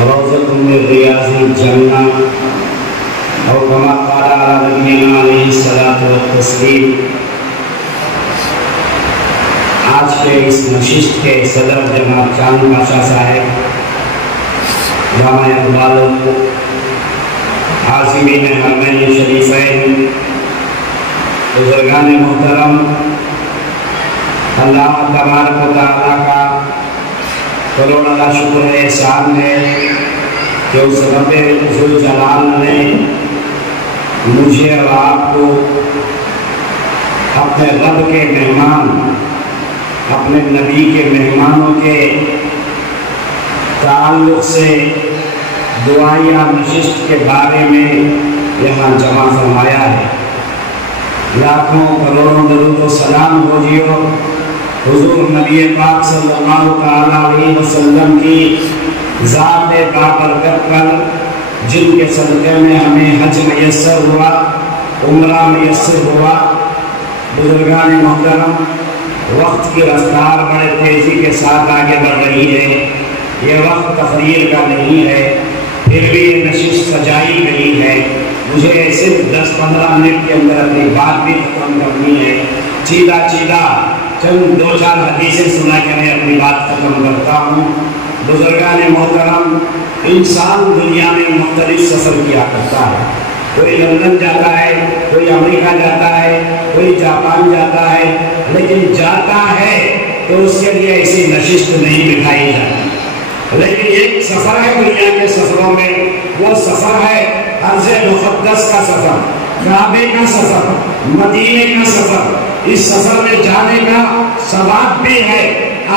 روضة من رياض الجنة أو كما قال على نبينا عليه الصلاة والتسلیم۔ آج کے اس نشست کے صدر جناب چاند بادشاہ صاحب، جامعہ اقبال، عازمین حرمین شریفین، بزرگان محترم، اللہ تبارک و تعالیٰ کا کروڑا شکر احسان ہے کہ اس رب ذوالجلال نے مجھے اور آپ کو اپنے رب کے مہمان، اپنے نبی کے مہمانوں کے تعلق سے دعائیہ نشست کے بارے میں یہاں جمع فرمایا ہے۔ لاکھوں کروڑوں درود و سلام ہو حضور نبی پاک صلی اللہ تعالیٰ علیہ وسلم کی ذات بابرکت پر، جن کے صدقے میں ہمیں حج میسر ہوا، عمرہ میسر ہوا۔ بزرگان محترم، وقت کی رفتار بڑے تیزی کے ساتھ آگے بڑھ رہی ہے، یہ وقت تقریر کا نہیں ہے، پھر بھی یہ نشست سجائی گئی ہے۔ مجھے صرف 10-15 منٹ کے اندر اپنی بات بھی ختم کرنی ہے۔ چیدہ چند 2-4 حدیثیں سنا کے میں اپنی بات ختم کرتا ہوں۔ بزرگان محترم، انسان دنیا میں مختلف سفر کیا کرتا ہے۔ کوئی لندن جاتا ہے، کوئی امریکہ جاتا ہے، کوئی جاپان جاتا ہے، لیکن جاتا ہے تو اس کے لیے ایسی نشست نہیں بٹھائی جاتی۔ لیکن ایک سفر ہے دنیا کے سفروں میں، وہ سفر ہے ارض مقدس کا سفر، کعبے کا سفر، مدینے کا سفر۔ اس سفر میں جانے کا ثواب بھی ہے،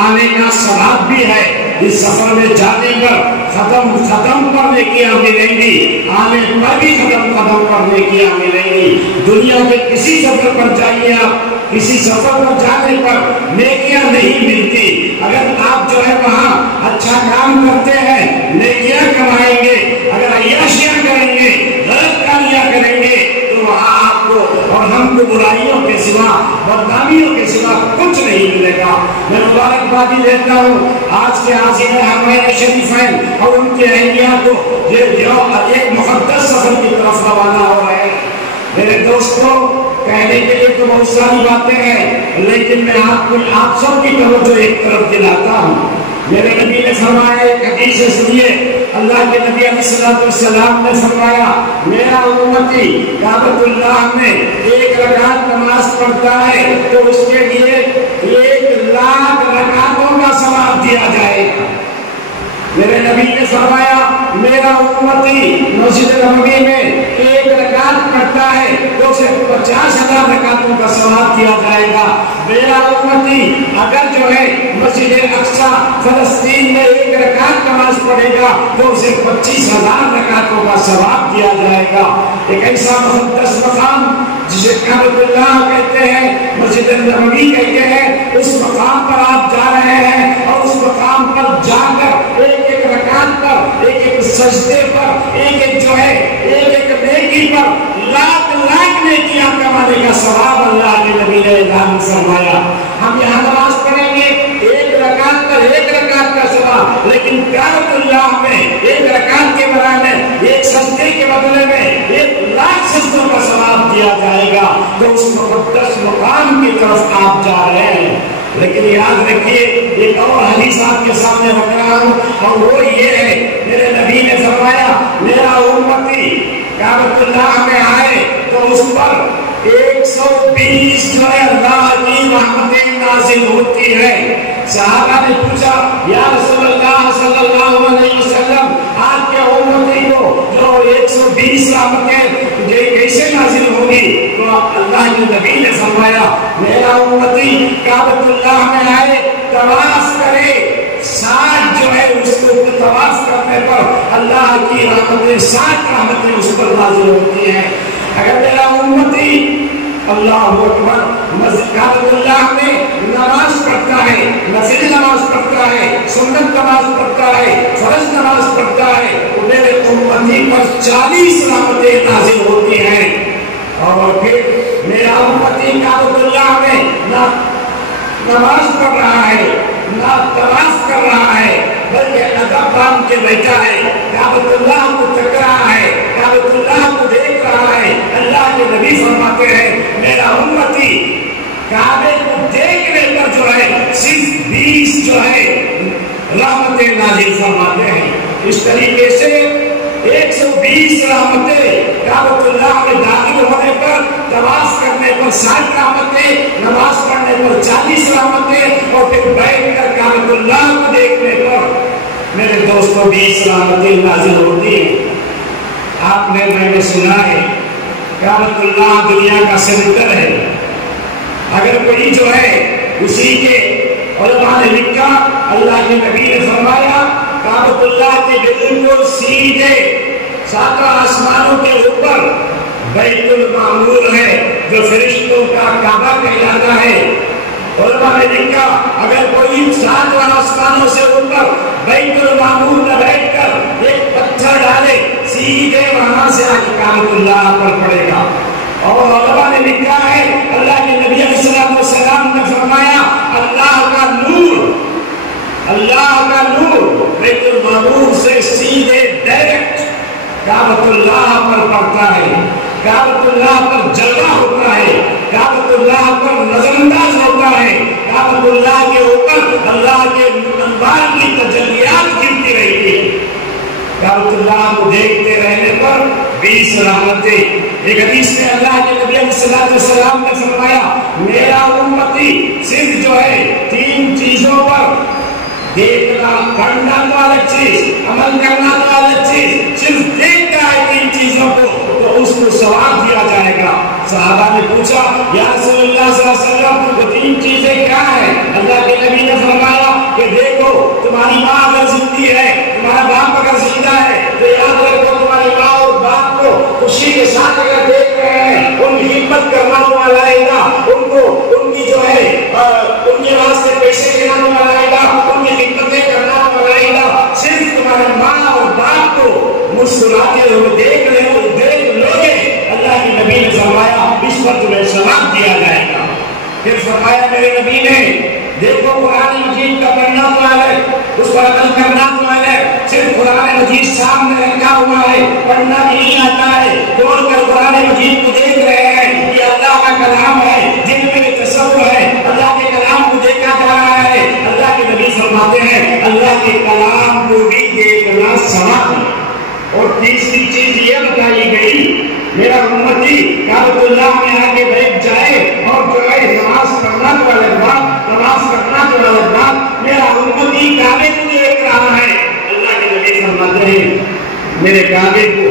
آنے کا ثواب بھی ہے۔ اس سفر میں جانے پر ختم پر نیکیاں ملیں گی، آنے پر بھی ختم پر نیکیاں ملیں گی۔ دنیا کے کسی سفر پر جائیے آپ، کسی سفر پر جانے پر نیکیاں نہیں ملتی۔ اگر آپ جو ہے وہاں اچھا کام کرتے ہیں نیکیاں کمائیں گے، اگر عیاشیاں کریں گے، غلط کاریاں کریں گے تو وہاں آپ کو اور ہم کو برائیوں کے سوا، بدنامیوں کے سوا کچھ نہیں ملے گا۔ میں مبارکبادی دیتا ہوں آج کے عازمین حرمین شریفین اور ان کے اہلیہ کو جو ایک مقدس سفر کی طرف روانہ ہو رہے ہیں۔ میرے دوستوں، کہنے کے لیے تو بہت ساری باتیں ہیں، لیکن میں آپ سب کی توجہ ایک طرف دلاتا ہوں۔ میرے نبی نے فرمایا، ایک حدیث سنیے، اللہ کے نبی علیہ السلام نے فرمایا، میرا امتی کعبۃ اللہ میں 1 رکعت نماز پڑھتا ہے تو اس کے لیے 1,00,000 رکعتوں کا ثواب دیا جائے گا۔ میرے نبی نے فرمایا، میرا امتی مسجد نبوی میں 1 رکعت پڑھتا ہے تو اسے 50,000 رکعتوں کا ثواب دیا جائے گا۔ میرا امتی اگر جو ہے مسجد اقصی فلسطین میں 1 رکعت نماز پڑھے گا تو اسے 25,000 رکعتوں کا ثواب دیا جائے گا۔ ایک ایسا مقدس مقام جسے کعبۃ اللہ کہتے ہیں، مسجد نبوی کہتے ہیں، اس مقام پر آپ جا رہے ہیں اور اس مقام پر جا کر ایک رکعت پر، ایک سجدے پر، ایک جو ہے ایک نیکی پر لاکھ نیکیاں کمانے کا ثواب اللہ کے نبی نے اعلان فرمایا۔ ہم یہاں نماز پڑھیں گے 1 رکعت پر 1 رکعت کا ثواب، لیکن کعبۃ اللہ میں 1 رکعت کے برابر 1 سجدے کے بدلے میں 1,00,000 سجدوں کا ثواب دیا جائے گا۔ تو اس مقدس مقام کی طرف آپ جا رہے ہیں۔ لیکن یاد رکھیے، ایک اور حدیث آپ کے سامنے رکھ رہا ہوں، اور وہ یہ ہے، میرے نبی نے فرمایا، میرا امتی کعبۃ اللہ میں آئے تو اس پر 120 جو ہے اللہ کی رحمتیں نازل ہوتی ہے۔ صحابہ نے پوچھا، یا رسول اللہ صلی اللہ علیہ وسلم، آپ کے امتی کو جو 120 رحمتیں کیسے نازل ہوگی؟ تو اللہ کے نبی نے فرمایا، میرا امتی کعبۃ اللہ میں آئے، طواف کرے، ساتھ جو ہے اس کو طواف کرنے پر اللہ کی رحمتیں، 7 رحمتیں اس پر نازل ہوتی ہیں۔ اگر میرا امتی اللہ اکبر مسجد کعبۃ اللہ میں نماز پڑھتا ہے، نفل نماز پڑھتا ہے، سنت نماز پڑھتا ہے، فرض نماز پڑھتا ہے، تو میرے امتی پر 40 رحمتیں نازل ہوتی ہیں۔ اور پھر میرا امتی کعبۃ اللہ میں نہ نماز پڑھ رہا ہے، نہ طواف کر رہا ہے، बल्कि अदब बांध के बैठा है, काबतुल्लाह को तक रहा है, काबतुल्लाह को देख रहा है। अल्लाह के नबी फरमाते हैं, मेरा उम्मती काबे को देखने पर जो है सिर्फ 20 जो है रहमतें नाज़िल फरमाते हैं। इस तरीके से 120 रहमतें काबतुल्लाह में दाखिल होने पर, तवाफ करने पर 60 रहमतें, नमाज पढ़ने पर 40 रहमतें और फिर बैठकर काबतुल्लाह को देखने पर मेरे दोस्तों 20 रहमतें नाज़िल होती हैं। आपने मैंने सुना है काबतुल्लाह दुनिया का सेंटर है। अगर कोई जो है उसी के उलमा ने लिखा, अल्लाह के नबी ने फरमाया काबतुल्लाह के बिल्कुल सीधे 7 आसमानों के ऊपर बैतुल मामूर है, जो फरिश्तों का काबा कहलाता है। उलमा ने लिखा अगर कोई 7 आसमानों से ऊपर बैतुल मामूर में बैठकर एक पत्थर डाले, सीधे वहां से आके काबतुल्लाह पर पड़ेगा। और उलमा ने लिखा है अल्लाह के नबी अलैहिस्सलाम ने फरमाया अल्लाह का नूर बैतुल मामूर से सीधे डायरेक्ट काबतुल्लाह पर पड़ता है, काबतुल्लाह पर जलवा होता है, काबतुल्लाह पर नजरअंदाज होता है, काबतुल्लाह के ऊपर अल्लाह के अनवार की तजल्लियात गिरती रहती है। काबतुल्लाह को देखते रहने पर 20 रहमतें। एक हदीस में अल्लाह के नबी अलैहिस्सलाम ने फरमाया मेरा उम्मती सिर्फ जो है 3 चीजों पर देखना, पढ़ना तो अलग चीज, अमल करना तो अलग चीज, सिर्फ देखता है 3 चीजों को तो उसको सवाब दिया जाएगा। सहाबा ने पूछा या रसूलुल्लाह सल्लल्लाहु अलैहि वसल्लम वो 3 चीजें क्या है? अल्लाह के नबी ने फरमाया कि देखो तुम्हारी माँ अगर जिंदी है, तुम्हारा बाप अगर जिंदा है तो याद रखो तुम्हारी माँ और बाप को खुशी के साथ अगर देख रहे हैं, उनकी हिम्मत करना वाला आएगा, उनको उनकी जो है उनके वास्ते पैसे देना वाला आएगा, उनकी हिम्मतें करना वाला आएगा। सिर्फ तुम्हारे माँ और बाप को मुस्कुराते हुए देख लोगे, अल्लाह के नबी ने फरमाया इस पर तुम्हें सवाब दिया जाएगा। फिर फरमाया मेरे नबी ने देखो कुरान मजीद का पढ़ना तो अलग, उस पर अमल करना तो अलग। सिर्फ कुरान मजीद सामने रखा हुआ है, पढ़ना नहीं आता है, तोड़कर कुरान मजीद को देख रहे हैं, ये अल्लाह का कलाम है, दिल में तसव्वुर है, अल्लाह के कलाम को देखा जा रहा है। अल्लाह के नबी फरमाते हैं अल्लाह के कलाम को भी देखना सवाब। और तीसरी चीज ये बताई गई मेरा उम्मती काबतुल्लाह में आके बैठ जाए और जो है नमाज पढ़ना तो अलग बात, नमाज करना तो अलग बात, मेरा उम्मती काबे को देख रहा है। अल्लाह के नबी फरमाते हैं मेरे काबे को,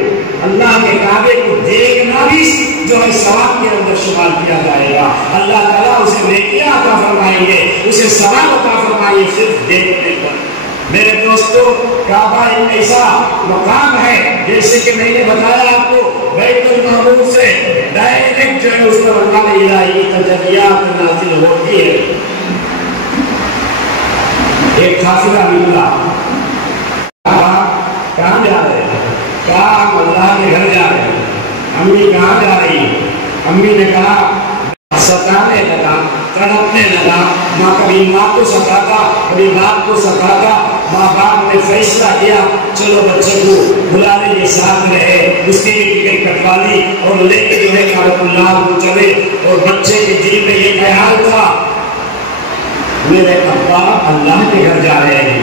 अल्लाह के काबे को देखना भी जो है सवाब के अंदर शुमार किया जाएगा। अल्लाह ताला उसे नेकियां अता फरमाएंगे, उसे सवाब अता फरमाएंगे सिर्फ देखने पर। मेरे दोस्तों काबा एक ऐसा मकाम है जैसे कि मैंने बताया आपको बैतुल मामूर से डायरेक्ट जो है उस पर अल्लाह इलाही तजल्लियात नाज़िल होती है। एक काफिला निकला, कहाँ जा रहे हैं? कहा हम अल्लाह के घर जा रहे हैं। अम्मी कहाँ जा रही है? अम्मी ने कहा सताने लगा, तड़पने लगा। माँ कभी माँ को सताता, कभी बाप को सताता। माँ बाप ने फैसला किया चलो बच्चे को बुला लीजिए, साथ में है, उसकी भी टिकट कटवा ली और लेके जो है काबतुल्लाह को चले। और बच्चे के दिल में ये ख्याल था मेरे अब्बा अल्लाह के घर जा रहे हैं,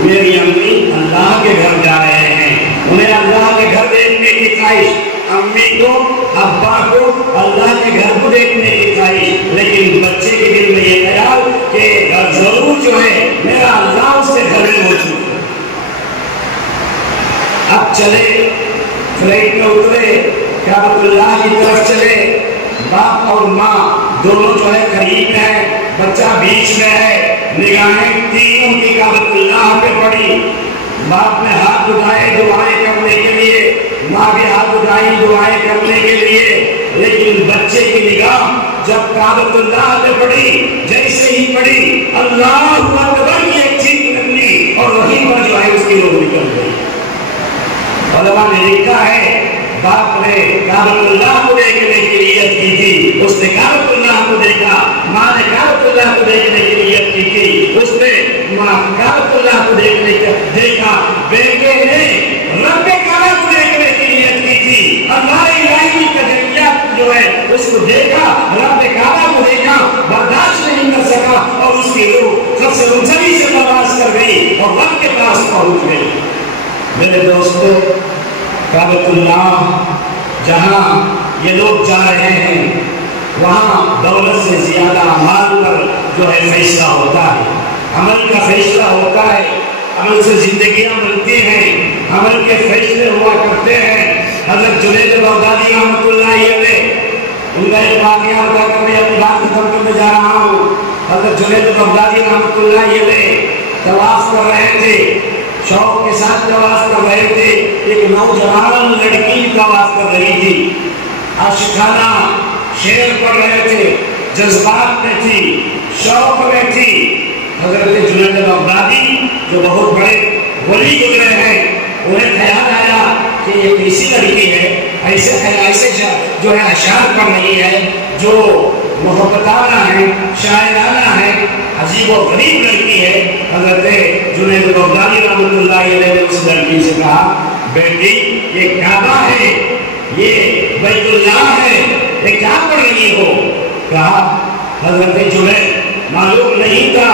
मेरी अम्मी अल्लाह के घर जा रहे हैं, उन्हें अल्लाह के घर देखने की ख्वाहिश, अम्मी को अब्बा को अल्लाह के घर को देखने की ख्वाहिश। लेकिन बच्चे के दिल में ये ख्याल कि जरूर जो है मेरा अल्लाह उसके घर में मौजूद है। अब चले, फ्लाइट में उतरे, काबतुल्लाह की तरफ चले। बाप और माँ दोनों जो है करीब है, बच्चा बीच में है, निगाहें तीनों की काबतुल्लाह पे पड़ी। बाप ने हाथ उठाए दुआएं करने के लिए, माँ भी हाथ उठाई दुआएं करने के लिए। लेकिन बच्चे की निगाह जब काबतुल्लाह पे पड़ी, जैसे ही पड़ी अल्लाह अकबर की एक चीख निकली और वहीं पर जो है उसकी रूह निकल गई। उलमा ने लिखा है बाप ने काबतुल्लाह को देखने की नियत की थी, उसने काबतुल्लाह को देखा। माँ ने काबतुल्लाह को देखने की नियत की थी, उसने माँ काबतुल्लाह को देखा, बेटे ने रब्बे काबा को देखने की नियत की थी, अल्लाह इलाही का जरिया जो है उसको देखा, रब्बे काबा को देखा, बर्दाश्त नहीं कर सका और उसकी रूह सबसे ऊंचाई से परवाज़ कर गई और रब के पास पहुंच गई। मेरे दोस्तों, काबतुल्लाह जहाँ ये लोग जा रहे हैं वहाँ दौलत से ज्यादा अमल पर जो है फैसला होता है, अमल का फैसला होता है, अमल से जिंदगियां मिलती हैं, अमल के फैसले हुआ करते हैं। हज़रत जुनैद बगदादी रहमतुल्लाह अलैह, उनका एक वाक़या बता कर मैं अपनी बात खत्म करने जा रहा हूँ। हज़रत जुनैद बगदादी रहमतुल्लाह अलैह तवाफ कर रहे थे, शौक के साथ तवाफ कर रहे थे। एक नौजवान लड़की तवाफ कर रही थी, आशिकाना शेर पढ़ रहे थे, जज्बात में थी, शौक में थी। हजरत जुनैद बगदादी जो बहुत बड़े वली गुजरे हैं, उन्हें ख्याल आया कि ये कैसी लड़की है, ऐसे जो है अशार पढ़ रही है, जो मोहब्बताना है, शायराना है, अजीब और गरीब लड़की है। हजरत जुनैद बगदादी रहमतुल्लाह अलैह ने उस लड़की से कहा, बेटी ये काबा है, ये बैतुल्लाह है, ये क्या पढ़ रही हो? कहा हजरत जुनैद मालूम नहीं था,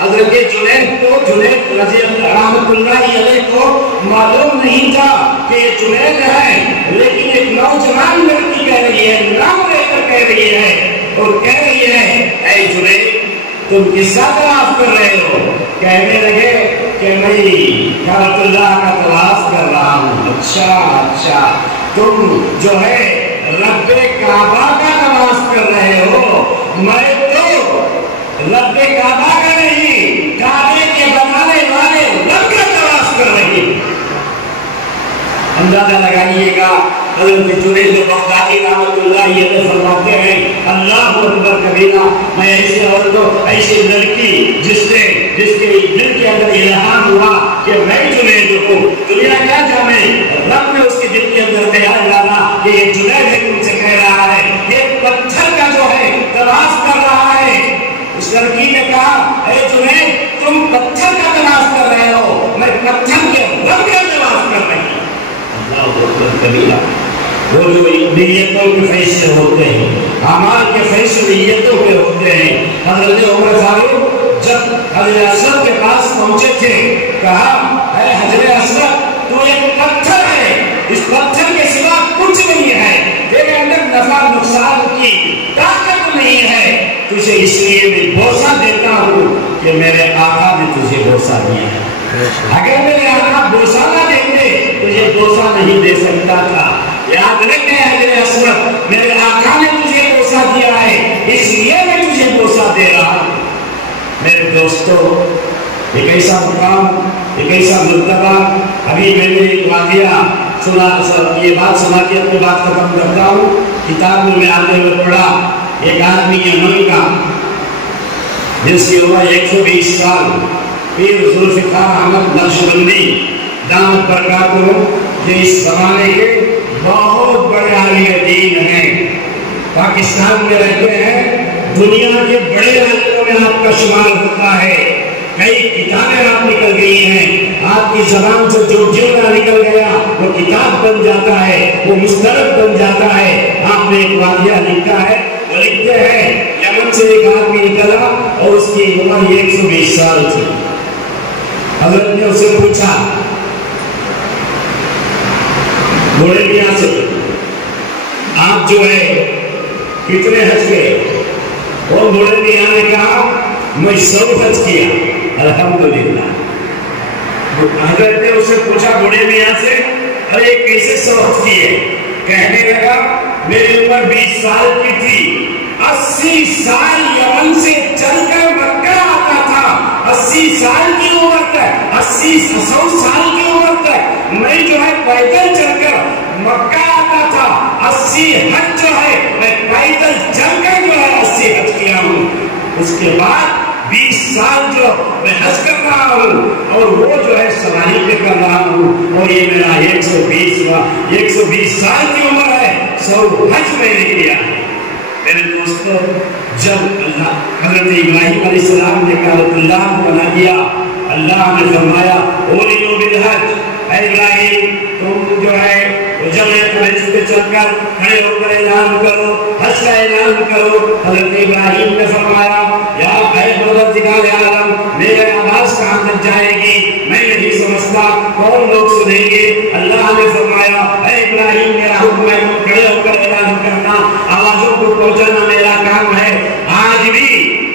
हजरत जुनैद रहमतुल्लाह अलैह को मालूम नहीं था कि ये जुनैद है, लेकिन एक नौजवान लड़की कह रही है, नाम लेकर कह रही है और कह रही है, ऐ जुनैद तुम किसका तवाफ कर रहे हो? कहने लगे कि मैं काबतुल्लाह का तवाफ कर रहा हूँ। अच्छा, तुम जो है रब्बे काबा का तवाफ कर रहे हो, मैं तो रब्बे काबा का नहीं, काबे के बनाने वाले रब का तवाफ कर रही हूँ। अंदाजा लगाइएगा, हज़रत जुनैद बगदादी रहमतुल्लाह अलैह फरमाते हैं, अल्लाहु अकबर कबीरा, मैं ऐसी औरत, ऐसी लड़की जिसके दिल के अंदर इल्हाम हुआ कि मैं जुनैद हूँ, दुनिया क्या जाने, रब ने उसके दिल के अंदर ख्याल डाला कि ये जुनैद है, तुमसे कह रहा है, ये पत्थर का जो है तवाफ कर रहा है। उस लड़की ने कहा, ऐ जुनैद तुम पत्थर का तवाफ कर रहे हो, मैं पत्थर के रब का तवाफ कर रही हूँ। अल्लाहु अकबर कबीरा। वो जो नियतों के फैसले होते हैं, अमाल के फैसले नियतों के होते हैं। हज़रत उमर फारूक जब हज़रत असद के पास पहुंचे थे, कहा, ऐ हज़रत असद तू एक पत्थर है, इस पत्थर के सिवा कुछ नहीं है, तेरे अंदर नफा नुकसान की ताकत नहीं है, तुझे इसलिए मैं बोसा देता हूँ कि मेरे आका ने तुझे बोसा दिया है। अगर मेरे आका बोसा ना देते तुझे बोसा नहीं दे सकता था। याद रखने हज़रत असद, मेरे आका ने तुझे बोसा दिया है, इसलिए मैं तुझे बोसा दे रहा हूँ। मेरे दोस्तों, एक ऐसा मुकाम, एक ऐसा मर्तबा, अभी मैंने एक वाक़या सुना, ये बात सुना के अपनी बात खत्म करता हूँ। किताब में मैं आते हुए पढ़ा, एक आदमी यमन का जिसकी उम्र 120 साल, पीर जुल्फ़िकार अहमद नक्शबंदी दामत बरकातहू, जो इस जमाने के बहुत बड़े आलिम दीन हैं, पाकिस्तान में रहते हैं, दुनिया के बड़े आलिमों में आपका शुमार होता है। कई किताबें आप निकल गई हैं, आपकी ज़बान से जो जुमला निकल गया वो किताब बन जाता है, वो मुस्तरद बन जाता है। आपने एक वाक़या लिखा है, वो लिखते हैं, यमन से एक आदमी निकला और उसकी उम्र 120 साल थी। हज़रत ने उससे पूछा, बूढ़े मियां से, आप जो है कितने हज गए? और बूढ़े मियां ने कहा, मैं 100 हज किया, अल्हम्दुलिल्लाह। हज़रत ने उससे पूछा बूढ़े मियां से, अरे कैसे 100 हज किए? कहने लगा, मेरी उम्र 20 साल की थी, 80 साल यमन से चलकर मक्का आता था, 80 साल की उम्र तक, 100 साल की उम्र तक मैं जो है पैदल चलकर मक्का आता था। 80 हज जो है मैं पैदल चलकर जो है 80 हज किया हूँ। उसके बाद 20 साल जो मैं हज कर रहा हूँ और वो जो है सवारी पे कर रहा हूँ, और ये मेरा 120 साल की उम्र है, 100 हज मैंने किया। میرے دوستو جب حضرت ابراہیم علیہ السلام نے کعبۃ اللہ بنا دیا اللہ نے فرمایا اولیو بالحج اے ابراہیم تم جو ہے جمع قریش پہ چل کر کھڑے ہو کر اعلان کرو حج کا اعلان کرو حضرت ابراہیم نے فرمایا یا اے پروردگار عالم میرے آواز کہاں تک جائے گی میں نہیں سمجھتا کون لوگ سنیں گے اللہ نے فرمایا اے ابراہیم میرا حکم ہے کھڑے ہو کر اعلان کرنا آوازوں کو پہنچانا میرا کام ہے آج بھی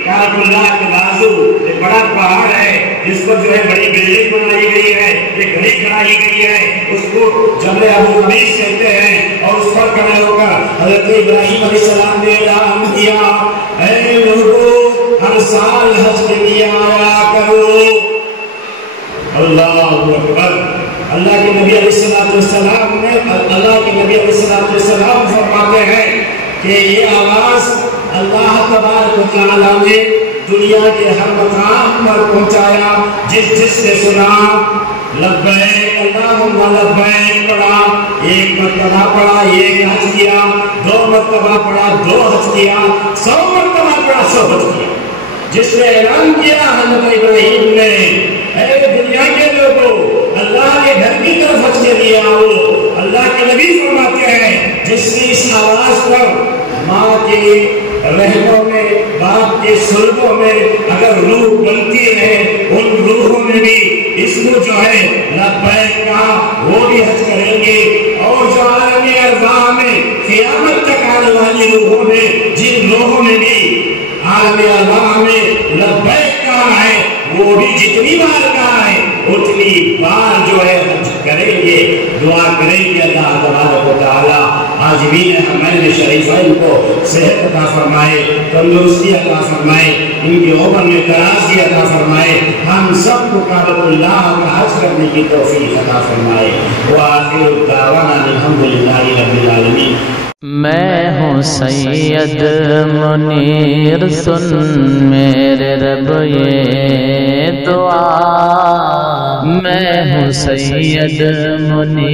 کعبۃ اللہ کے بازو ایک بڑا پہاڑ ہے جس پر جو ہے بڑی بلڈنگ بنائی گئی ہے ایک گھڑی کھڑائی گئی ہے اس کو جبل ابو قبیس کہتے ہیں اور اس پر کھڑے ہو کر حضرت ابراہیم علیہ السلام نے اعلان کیا اے لوگو ہر سال حج کے لیے آیا کرو اللہ اکبر اللہ کے نبی علیہ السلام نے اللہ کے نبی علیہ السلام فرماتے ہیں کہ یہ آواز اللہ تبارک و تعالیٰ نے دنیا کے ہر مقام پر پہنچایا جس نے سنا لبیک اللہم لبیک پڑھا ایک مرتبہ پڑھا ایک حج کیا دو مرتبہ پڑھا دو حج کیا 100 مرتبہ پڑھا 100 حج کیا جس نے اعلان کیا حضرت ابراہیم نے اے دنیا کے لوگوں اللہ کے گھر کی طرف حج کے لیے آؤ اللہ کے نبی فرماتے ہیں جس نے اس آواز پر ماں کے رحموں میں باپ کے سلبوں میں اگر روح بنتی ہے ان روحوں میں بھی اس کو جو ہے لبیک کا وہ بھی حج کریں گے اور جو عالم ارواح میں قیامت تک آنے والی روحوں میں جن روحوں میں بھی عالم ارواح میں لبیک کہا ہے وہ بھی جتنی بار کہا ہے اتنی بار جو ہے حج کریں گے دعا کریں گے اللہ تبارک و تعالی عاجمین حرمین شریفین کو صحت عطا فرمائے تندرستی عطا فرمائے ان کی عمر میں درازی عطا فرمائے ہم سب کو کعبۃ اللہ کا حج کرنے کی توفیق عطا فرمائے وآخر دعوانا الحمدللہ رب العالمین میں ہوں سید منیر سن میرے رب یہ دعا میں ہوں سید منیر